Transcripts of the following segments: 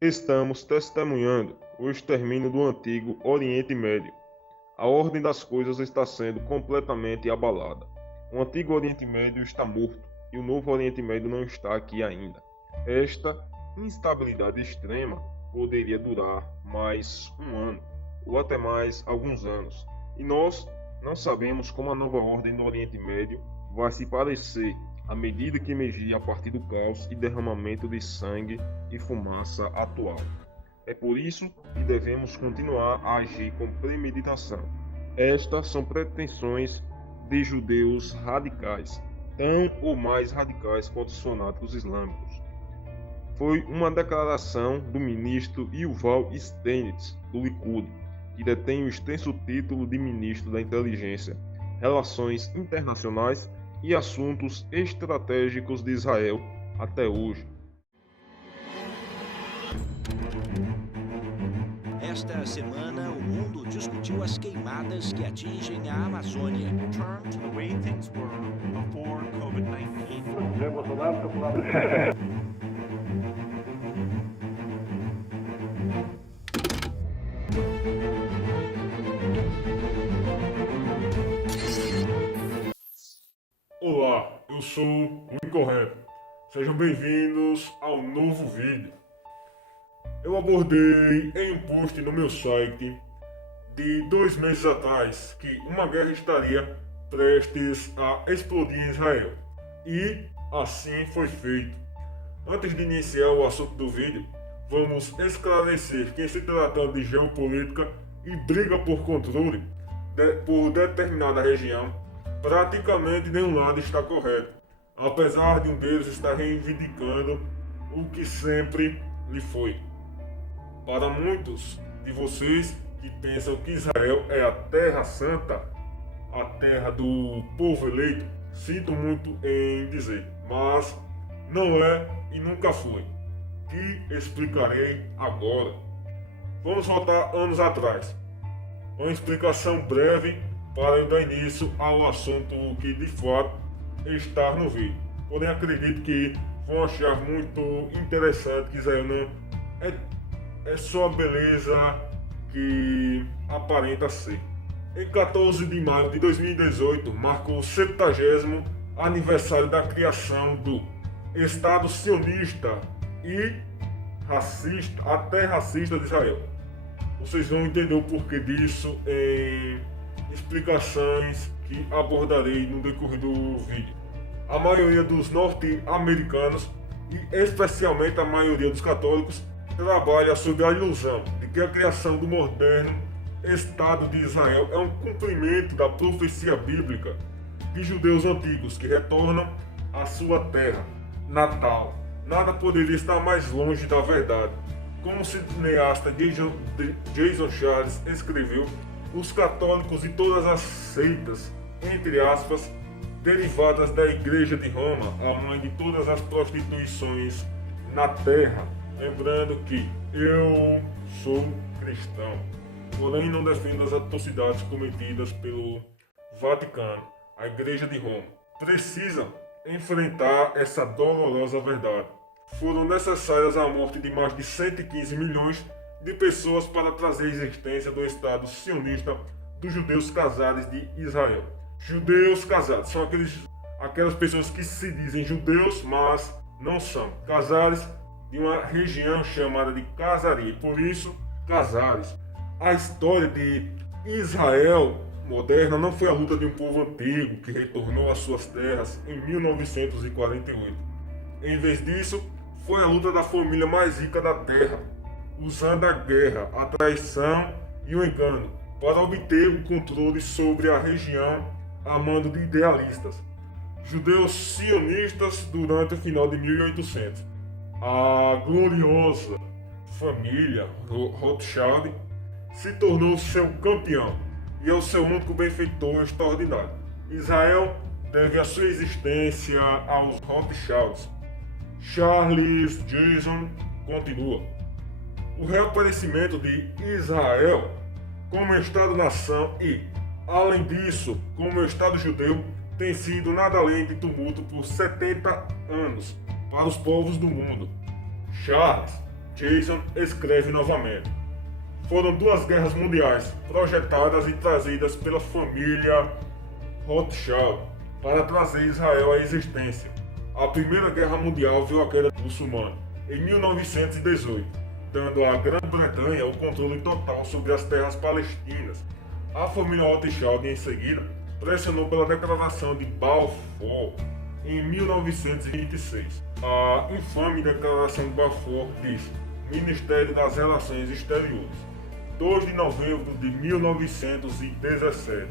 Estamos testemunhando o extermínio do antigo Oriente Médio. A ordem das coisas está sendo completamente abalada. O antigo Oriente Médio está morto e o novo Oriente Médio não está aqui ainda. Esta instabilidade extrema poderia durar mais um ano ou até mais alguns anos. E nós não sabemos como a nova ordem no Oriente Médio vai se parecer à medida que emergir a partir do caos e derramamento de sangue e fumaça atual. É por isso que devemos continuar a agir com premeditação. Estas são pretensões de judeus radicais, tão ou mais radicais quanto os fanáticos islâmicos. Foi uma declaração do ministro Yuval Steinitz, do Likud, que detém o extenso título de ministro da Inteligência, Relações Internacionais e Assuntos Estratégicos de Israel até hoje. Esta semana, o mundo discutiu as queimadas que atingem a Amazônia. Return to the way things were before COVID-19. Olá, eu sou o Incorreto. Sejam bem-vindos ao novo vídeo. Eu abordei em um post no meu site de 2 meses atrás que uma guerra estaria prestes a explodir em Israel. E assim foi feito. Antes de iniciar o assunto do vídeo, vamos esclarecer que, se tratando de geopolítica e briga por controle por determinada região, praticamente nenhum lado está correto, apesar de um deles estar reivindicando o que sempre lhe foi. Para muitos de vocês que pensam que Israel é a terra santa, a terra do povo eleito, sinto muito em dizer, mas não é e nunca foi, que explicarei agora. Vamos voltar anos atrás. Uma explicação breve para dar início ao assunto que de fato está no vídeo. Porém, acredito que vão achar muito interessante que Israel não é só a beleza que aparenta ser. Em 14 de maio de 2018, marcou o 70º aniversário da criação do Estado sionista e racista, até racista de Israel. Vocês vão entender o porquê disso em explicações que abordarei no decorrer do vídeo. A maioria dos norte-americanos, e especialmente a maioria dos católicos, trabalha sob a ilusão de que a criação do moderno Estado de Israel é um cumprimento da profecia bíblica de judeus antigos que retornam à sua terra natal. Nada poderia estar mais longe da verdade. Como o cineasta Jason Charles escreveu, os católicos e todas as seitas, entre aspas, derivadas da Igreja de Roma, a mãe de todas as prostituições na terra. Lembrando que eu sou cristão, porém não defendo as atrocidades cometidas pelo Vaticano, a Igreja de Roma. Precisam enfrentar essa dolorosa verdade. Foram necessárias a morte de mais de 115 milhões de pessoas para trazer a existência do Estado sionista dos judeus casados de Israel. Judeus casados são aquelas pessoas que se dizem judeus, mas não são. Casares de uma região chamada de Casaria, por isso, Casares. A história de Israel moderna não foi a luta de um povo antigo que retornou às suas terras em 1948. Em vez disso, foi a luta da família mais rica da terra, usando a guerra, a traição e o engano para obter o controle sobre a região a mando de idealistas, judeus sionistas durante o final de 1800. A gloriosa família Rothschild se tornou seu campeão e é o seu único benfeitor extraordinário. Israel deve a sua existência aos Rothschilds. Charles Jason continua. O reaparecimento de Israel como Estado-nação e, além disso, como Estado judeu, tem sido nada além de tumulto por 70 anos para os povos do mundo. Charles Jason escreve novamente: foram duas guerras mundiais projetadas e trazidas pela família Rothschild para trazer Israel à existência. A Primeira Guerra Mundial viu a queda muçulmana em 1918, dando à Grã-Bretanha o controle total sobre as terras palestinas. A família Rothschild, em seguida, pressionou pela Declaração de Balfour em 1926. A infame Declaração de Balfour diz: Ministério das Relações Exteriores, 2 de novembro de 1917.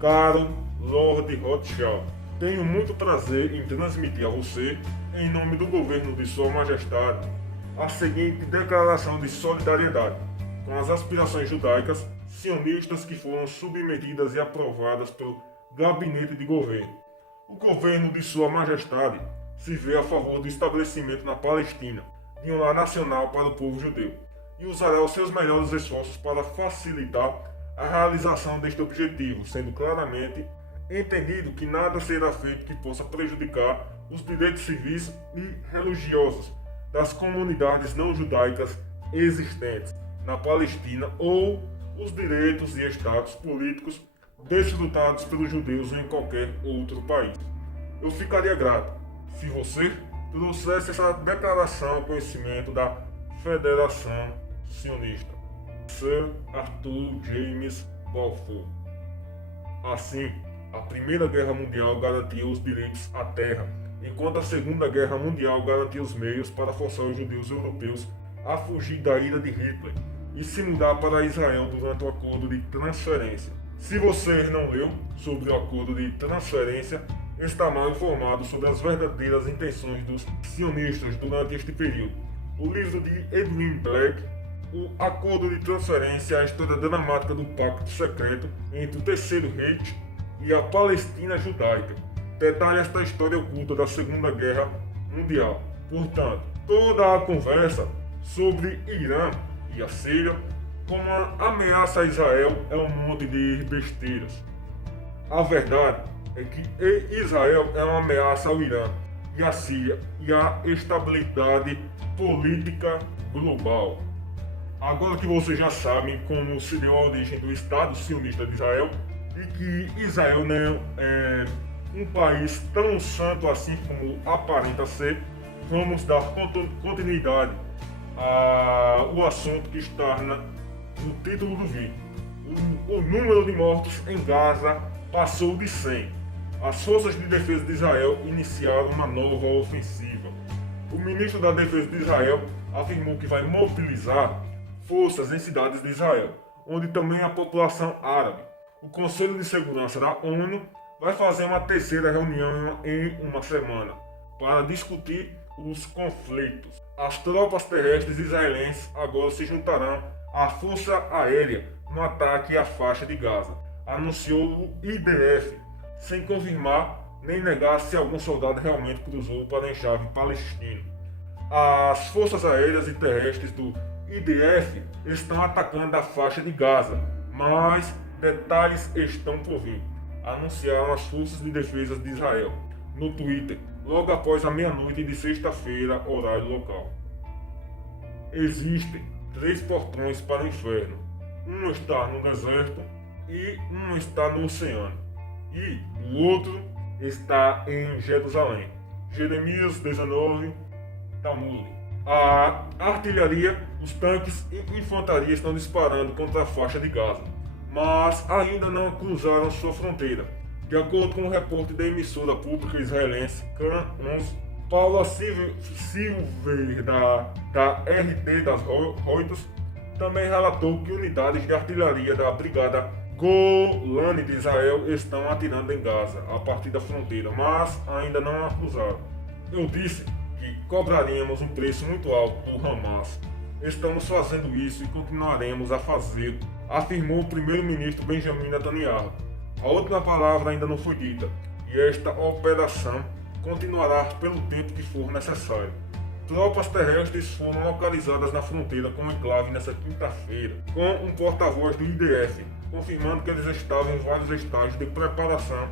Caro Lord Rothschild, tenho muito prazer em transmitir a você, em nome do governo de Sua Majestade, a seguinte declaração de solidariedade com as aspirações judaicas sionistas que foram submetidas e aprovadas pelo Gabinete de Governo. O governo de Sua Majestade se vê a favor do estabelecimento na Palestina de um lar nacional para o povo judeu e usará os seus melhores esforços para facilitar a realização deste objetivo, sendo claramente entendido que nada será feito que possa prejudicar os direitos civis e religiosos das comunidades não judaicas existentes na Palestina ou os direitos e status políticos desfrutados pelos judeus em qualquer outro país. Eu ficaria grato se você trouxesse essa declaração ao conhecimento da Federação Sionista. Sir Arthur James Balfour. Assim, a Primeira Guerra Mundial garantiu os direitos à terra, enquanto a Segunda Guerra Mundial garantiu os meios para forçar os judeus europeus a fugir da ira de Hitler e se mudar para Israel durante o Acordo de Transferência. Se você não leu sobre o Acordo de Transferência, está mal informado sobre as verdadeiras intenções dos sionistas durante este período. O livro de Edwin Black, O Acordo de Transferência, é a história dramática do pacto secreto entre o Terceiro Reich e a Palestina judaica, detalha esta história oculta da Segunda Guerra Mundial. Portanto, toda a conversa sobre Irã e a Síria como uma ameaça a Israel é um monte de besteiras. A verdade é que Israel é uma ameaça ao Irã e à Síria e à estabilidade política global. Agora que vocês já sabem como se deu a origem do Estado sionista de Israel e que Israel não é um país tão santo assim como aparenta ser, vamos dar continuidade ao assunto que está no título do vídeo. O número de mortos em Gaza passou de 100. As forças de defesa de Israel iniciaram uma nova ofensiva. O ministro da Defesa de Israel afirmou que vai mobilizar forças em cidades de Israel, onde também a população árabe. O Conselho de Segurança da ONU vai fazer uma terceira reunião em uma semana para discutir os conflitos. As tropas terrestres israelenses agora se juntarão à Força Aérea no ataque à faixa de Gaza, anunciou o IDF, sem confirmar nem negar se algum soldado realmente cruzou para a enclave palestino. As forças aéreas e terrestres do IDF estão atacando a faixa de Gaza, mas detalhes estão por vir, anunciaram as forças de defesa de Israel no Twitter, logo após a meia-noite de sexta-feira, horário local. Existem 3 portões para o inferno. Um está no deserto e um está no oceano. E o outro está em Jerusalém. Jeremias 19, Talmud. A artilharia, os tanques e infantaria estão disparando contra a faixa de Gaza, mas ainda não cruzaram sua fronteira. De acordo com o reporte da emissora pública israelense Kan 11, Paula Silver da RT das Reuters também relatou que unidades de artilharia da Brigada Golani de Israel estão atirando em Gaza a partir da fronteira, mas ainda não a cruzaram. Eu disse que cobraríamos um preço muito alto do Hamas. Estamos fazendo isso e continuaremos a fazê-lo, afirmou o primeiro-ministro Benjamin Netanyahu. A última palavra ainda não foi dita, e esta operação continuará pelo tempo que for necessário. Tropas terrestres foram localizadas na fronteira com o enclave nesta quinta-feira, com um porta-voz do IDF, confirmando que eles estavam em vários estágios de preparação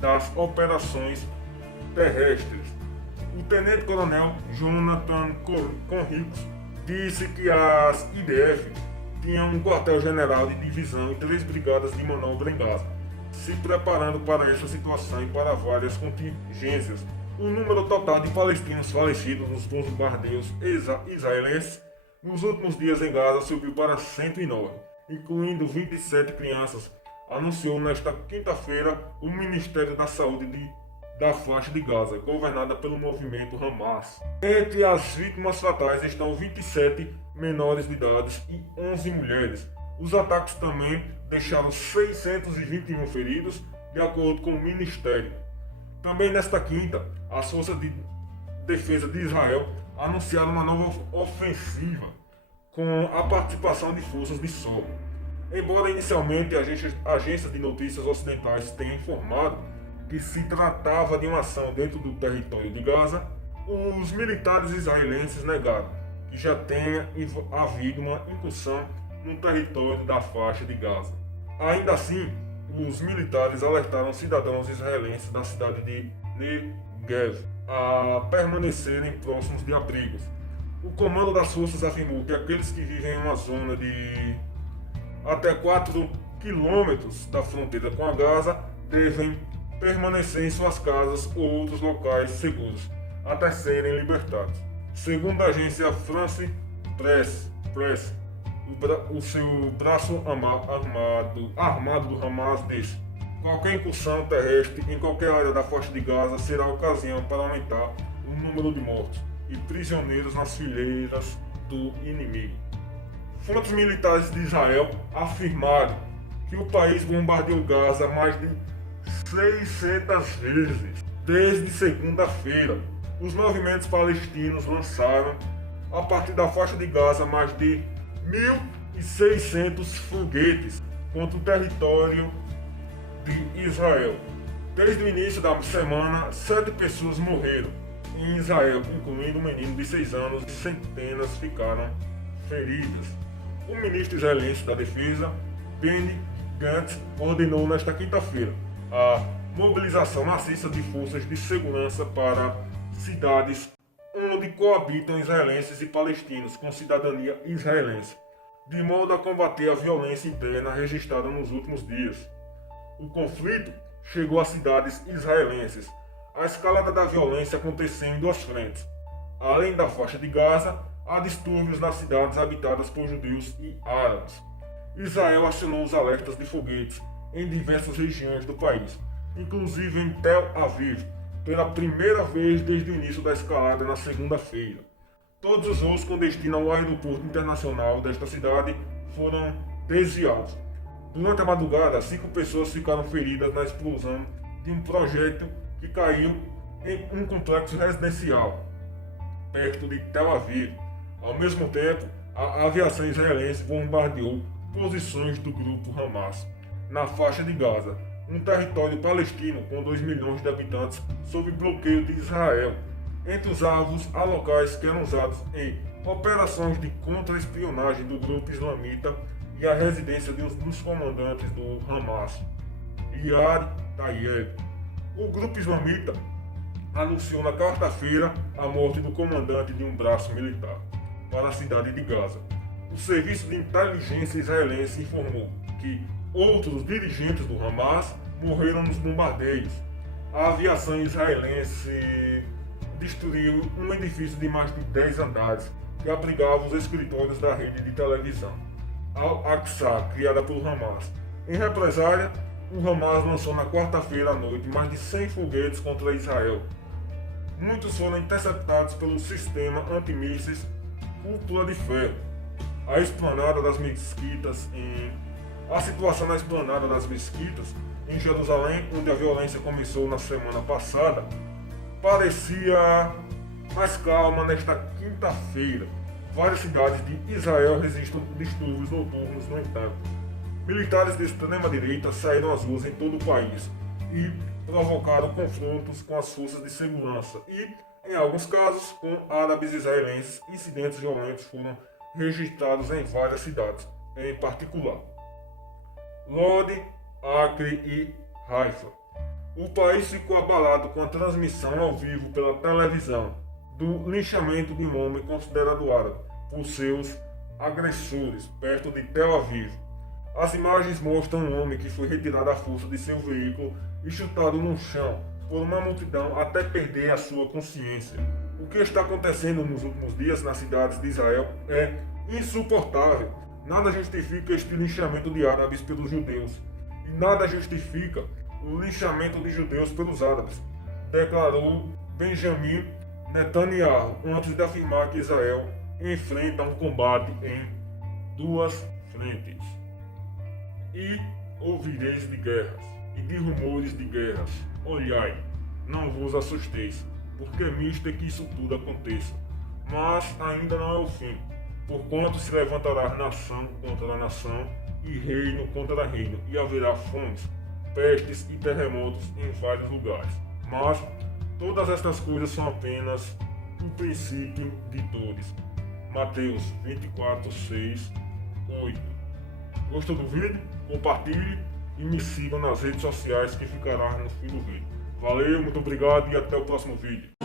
das operações terrestres. O tenente-coronel Jonathan Conricks disse que as IDF tinham um quartel-general de divisão e 3 brigadas de manobra em Gaza, se preparando para essa situação e para várias contingências. O número total de palestinos falecidos nos bombardeios israelenses nos últimos dias em Gaza subiu para 109, incluindo 27 crianças, anunciou nesta quinta-feira o Ministério da Saúde da faixa de Gaza, governada pelo movimento Hamas. Entre as vítimas fatais estão 27 menores de idade e 11 mulheres. Os ataques também deixaram 621 feridos, de acordo com o Ministério. Também nesta quinta, as forças de defesa de Israel anunciaram uma nova ofensiva com a participação de forças de solo. Embora inicialmente agências de notícias ocidentais tenham informado que se tratava de uma ação dentro do território de Gaza, os militares israelenses negaram que já tenha havido uma incursão no território da faixa de Gaza. Ainda assim, os militares alertaram cidadãos israelenses da cidade de Negev a permanecerem próximos de abrigos. O comando das forças afirmou que aqueles que vivem em uma zona de até 4 quilômetros da fronteira com a Gaza devem permanecer em suas casas ou outros locais seguros até serem libertados. Segundo a agência France Press, o seu braço armado do Hamas disse: qualquer incursão terrestre em qualquer área da faixa de Gaza será ocasião para aumentar o número de mortos e prisioneiros nas fileiras do inimigo. Fontes militares de Israel afirmaram que o país bombardeou Gaza mais de 600 vezes desde segunda-feira. Os movimentos palestinos lançaram, a partir da faixa de Gaza, mais de 1.600 foguetes contra o território de Israel. Desde o início da semana, 7 pessoas morreram em Israel, incluindo um menino de 6 anos, e centenas ficaram feridas. O ministro israelense da Defesa, Benny Gantz, ordenou nesta quinta-feira a mobilização maciça de forças de segurança para cidades onde coabitam israelenses e palestinos com cidadania israelense, de modo a combater a violência interna registrada nos últimos dias. O conflito chegou a cidades israelenses. A escalada da violência aconteceu em 2 frentes. Além da faixa de Gaza, há distúrbios nas cidades habitadas por judeus e árabes. Israel acionou os alertas de foguetes em diversas regiões do país, inclusive em Tel Aviv, pela primeira vez desde o início da escalada na segunda-feira. Todos os voos com destino ao aeroporto internacional desta cidade foram desviados. Durante a madrugada, 5 pessoas ficaram feridas na explosão de um projétil que caiu em um complexo residencial perto de Tel Aviv. Ao mesmo tempo, a aviação israelense bombardeou posições do grupo Hamas na faixa de Gaza, um território palestino com 2 milhões de habitantes sob bloqueio de Israel. Entre os alvos há locais que eram usados em operações de contra-espionagem do grupo islamita e a residência de um dos comandantes do Hamas, Yari Tayeb. O grupo islamita anunciou na quarta-feira a morte do comandante de um braço militar para a cidade de Gaza. O serviço de inteligência israelense informou que outros dirigentes do Hamas morreram nos bombardeios. A aviação israelense destruiu um edifício de mais de 10 andares que abrigava os escritórios da rede de televisão Al-Aqsa, criada pelo Hamas. Em represália, o Hamas lançou na quarta-feira à noite mais de 100 foguetes contra Israel. Muitos foram interceptados pelo sistema antimísseis Cúpula de Ferro. A situação na esplanada das mesquitas em Jerusalém, onde a violência começou na semana passada, parecia mais calma nesta quinta-feira. Várias cidades de Israel resistem distúrbios noturnos, no entanto. Militares de extrema-direita saíram às ruas em todo o país e provocaram confrontos com as forças de segurança e, em alguns casos, com árabes israelenses. Incidentes violentos foram registrados em várias cidades, em particular Lod, Acre e Haifa. O país ficou abalado com a transmissão ao vivo pela televisão do linchamento de um homem considerado árabe por seus agressores perto de Tel Aviv. As imagens mostram um homem que foi retirado à força de seu veículo e chutado no chão por uma multidão até perder a sua consciência. O que está acontecendo nos últimos dias nas cidades de Israel é insuportável. Nada justifica este linchamento de árabes pelos judeus. E nada justifica o linchamento de judeus pelos árabes, declarou Benjamin Netanyahu antes de afirmar que Israel enfrenta um combate em duas frentes. E ouvireis de guerras e de rumores de guerras. Olhai, não vos assusteis, porque é misto que isso tudo aconteça. Mas ainda não é o fim, porquanto se levantará nação contra nação e reino contra reino, e haverá fomes, pestes e terremotos em vários lugares. Mas todas estas coisas são apenas o princípio de dores. Mateus 24, 6, 8. Gostou do vídeo? Compartilhe e me sigam nas redes sociais que ficará no fim do vídeo. Valeu, muito obrigado e até o próximo vídeo.